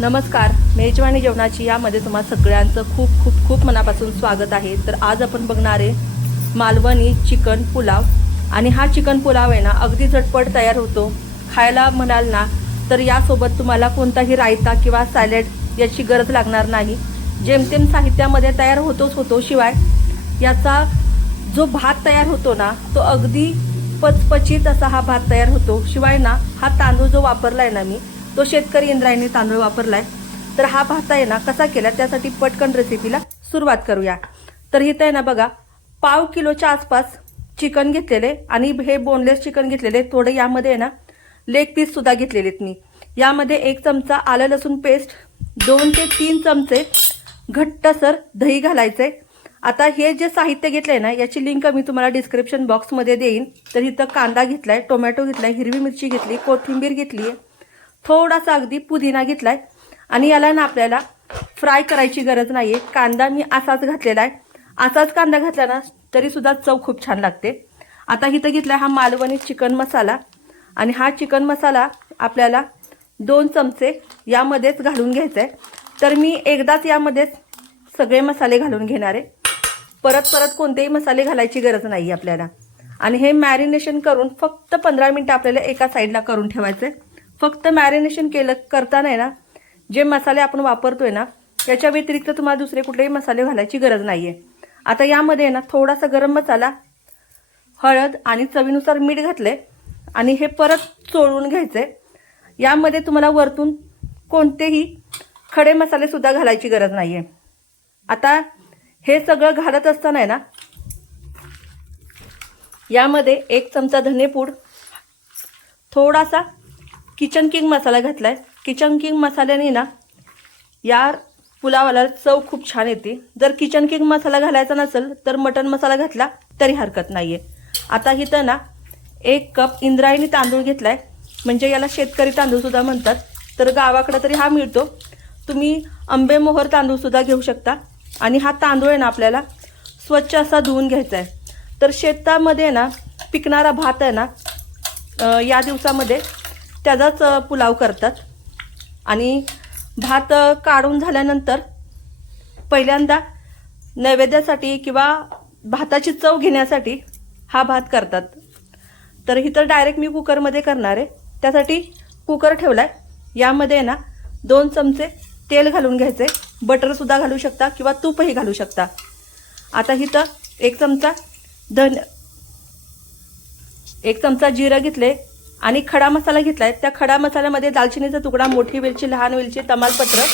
नमस्कार मेजवानी जेवणाची यामध्ये तुम्हा सगळ्यांचं खूप खूप खूप मनापासून स्वागत आहे. तर आज आपण बघणार आहे मालवणी चिकन पुलाव. आणि हा चिकन पुलाव आहे ना अगदी झटपट तयार होतो. खायला म्हणाल ना तर यासोबत तुम्हाला कोणताही रायता किंवा सॅलेड याची गरज लागणार नाही. जेमतेम साहित्यामध्ये तयार होतोच होतो. शिवाय याचा जो भात तयार होतो ना तो अगदी पचपचीत असा हा भात तयार होतो. शिवाय ना हा तांदूळ जो वापरला आहे ना मी तो शेतकरी इंद्रायणी तांदूळ वापरलाय. तर हा पाहता आहे ना कसा केला त्यासाठी पटकन रेसिपीला सुरुवात करूया. तर इथं आहे ना बघा पाव किलोच्या आसपास चिकन घेतलेले आणि हे बोनलेस चिकन घेतलेले थोडं यामध्ये आहे ना लेग पीस सुद्धा घेतलेले आहेत मी. यामध्ये एक चमचा आलं लसूण पेस्ट दोन ते तीन चमचे घट्टसर दही घालायचे आता हे जे साहित्य घेतलंय ना याची लिंक मी तुम्हाला डिस्क्रिप्शन बॉक्समध्ये देईन. तर इथं कांदा घेतलाय टोमॅटो घेतलाय हिरवी मिरची घेतली कोथिंबीर घेतली आहे थोडासा अगदी पुदिना घेतलाय. आणि याला ना आपल्याला फ्राय करायची गरज नाही आहे कांदा मी असाच घातलेला आहे. असाच कांदा घातला ना तरी सुद्धा चव खूप छान लागते. आता इथं घेतला हा मालवणी चिकन मसाला. आणि हा चिकन मसाला आपल्याला दोन चमचे यामध्येच घालून घ्यायचा आहे तर मी एकदाच यामध्येच सगळे मसाले घालून घेणार आहे. परत परत कोणतेही मसाले घालायची गरज नाही आपल्याला. आणि हे मॅरिनेशन करून फक्त पंधरा मिनटं आपल्याला एका साईडला करून ठेवायचं आहे फक्त मॅरिनेशन केलं करताना आहे ना जे मसाले आपण वापरतोय ना त्याच्या व्यतिरिक्त तुम्हाला दुसरे कुठलेही मसाले घालायची गरज नाही आहे आता यामध्ये ना थोडासा गरम मसाला हळद आणि चवीनुसार मीठ घातले आणि हे परत चोळून घ्यायचे यामध्ये तुम्हाला वरतून कोणतेही खडे मसालेसुद्धा घालायची गरज नाही आहे आता हे सगळं घालत असताना आहे ना यामध्ये एक चमचा धनेपूड थोडासा किचन किंग मसाला घातला आहे किचन किंग मसाल्याने ना या पुलावाला चव खूप छान येते. जर किचन किंग मसाला घालायचा नसेल तर मटन मसाला घातला तरी हरकत नाही आहे आता इथं ना एक कप इंद्रायणी तांदूळ घेतलाय. म्हणजे याला शेतकरी तांदूळसुद्धा म्हणतात. तर गावाकडं तरी हा मिळतो. तुम्ही आंबेमोहर तांदूळसुद्धा घेऊ शकता. आणि हा तांदूळ आहे ना आपल्याला स्वच्छ असा धुवून घ्यायचा आहे तर शेतामध्ये ना पिकणारा भात आहे ना या दिवसामध्ये त्याचाच पुलाव करतात. आणि भात काढून झाल्यानंतर पहिल्यांदा नैवेद्यासाठी किंवा भाताची चव घेण्यासाठी हा भात करतात. तर इथं डायरेक्ट मी कुकरमध्ये करणार आहे. त्यासाठी कुकर ठेवला आहे यामध्ये ना दोन चमचे तेल घालून घ्यायचे बटरसुद्धा घालू शकता किंवा तूपही घालू शकता. आता इथं एक चमचा धन एक चमचा जिरं घेतले. आणि खडा मसाला घेतलाय. त्या खडा मसाल्यामध्ये दालचिनीचा तुकडा मोठी वेलची लहान वेलची तमालपत्र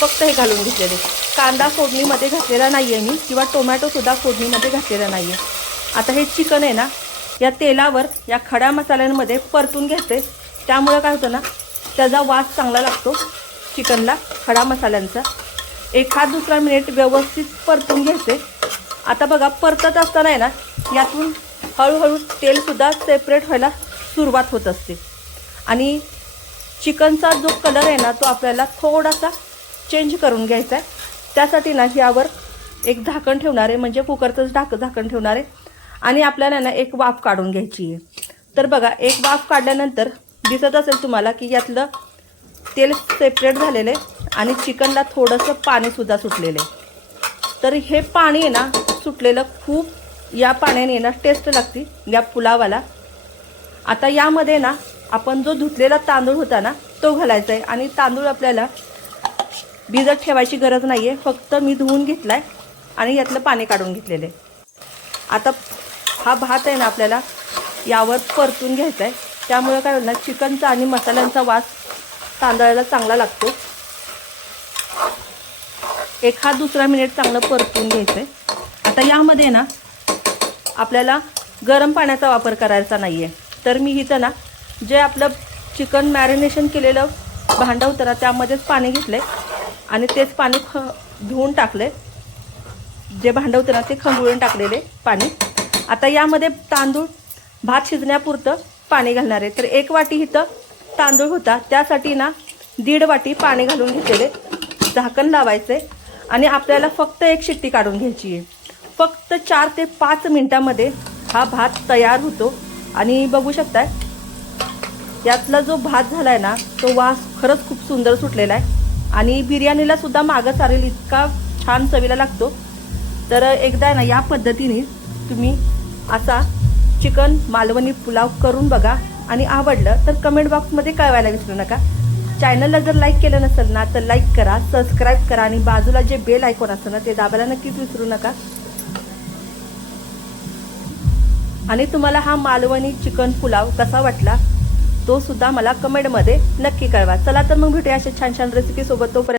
फक्त हे घालून घेतलेले. कांदा फोडणीमध्ये घातलेला नाही आहे मी किंवा टोमॅटोसुद्धा फोडणीमध्ये घातलेला नाही आहे आता हे चिकन आहे ना या तेलावर या खड्या मसाल्यांमध्ये परतून घ्यायचे. त्यामुळं काय होतं ना त्याचा वास चांगला लागतो चिकनला खडा मसाल्यांचा. एखाद दुसरा मिनिट व्यवस्थित परतून घ्यायचे. आता बघा परतत असताना आहे ना यातून हळूहळू तेलसुद्धा सेपरेट व्हायला सुरुवात होत असते. आणि चिकनचा जो कलर आहे ना तो आपल्याला थोडासा चेंज करून घ्यायचा आहे. त्यासाठी ना ह्यावर एक झाकण ठेवणार आहे म्हणजे कुकरचंच ढाक झाकण ठेवणार आहे आणि आपल्याला ना एक वाफ काढून घ्यायची आहे. तर बघा एक वाफ काढल्यानंतर दिसत असेल तुम्हाला की यातलं तेल सेपरेट झालेलं आहे आणि चिकनला थोडंसं पाणीसुद्धा सुटलेलं आहे. तर हे पाणी आहे ना सुटलेलं खूप या पाण्याने ना टेस्ट लागते या पुलावाला. आता यामध्ये ना आपण जो धुतलेला तांदूळ होता ना तो घालायचा आहे आणि तांदूळ आपल्याला भिजत ठेवायची गरज नाही आहे फक्त मी धुवून घेतला आहे आणि यातलं पाणी काढून घेतलेलं. आहे आता हा भात आहे ना आपल्याला यावर परतून घ्यायचा आहे त्यामुळे काय होईल ना चिकनचा आणि मसाल्यांचा वास तांदळाला चांगला लागतो. एक हा दुसरा मिनिट चांगलं परतून घ्यायचं आहे आता यामध्ये ना आपल्याला गरम पाण्याचा वापर करायचा नाही आहे तर मी इथं ना जे आपलं चिकन मॅरिनेशन केलेलं भांडं होतं ना त्यामध्येच पाणी घेतलं आणि तेच पाणी ख धुवून टाकले. जे भांडं होतं ना ते खंगुळून टाकलेले पाणी. आता यामध्ये तांदूळ भात शिजण्यापुरतं पाणी घालणार आहे. तर एक वाटी इथं तांदूळ होता. त्यासाठी ना दीड वाटी पाणी घालून घेतलेले. झाकण लावायचे आणि आपल्याला फक्त एक शिट्टी काढून घ्यायची आहे. फक्त चार ते पाच मिनटामध्ये हा भात तयार होतो. आणि बघू शकताय यातला जो भात झालाय ना तो वास खरंच खूप सुंदर सुटलेला आहे. आणि बिर्याणीला सुद्धा मागं चालेल इतका छान चवीला लागतो. तर एकदा ना या पद्धतीने तुम्ही असा चिकन मालवणी पुलाव करून बघा. आणि आवडलं तर कमेंट बॉक्समध्ये कळवायला विसरू नका. चॅनलला जर लाईक केलं नसेल ना तर लाईक करा सबस्क्राईब करा. आणि बाजूला जे बेल आयकॉन असतं ना ते दाबायला नक्कीच विसरू नका. आणि तुम्हाला हा मालवणी चिकन पुलाव कसा वाटला तो सुद्धा मला कमेंटमध्ये नक्की कळवा. चला तर मग भेटूया अशा छान छान रेसिपी सोबत. तोपर्यंत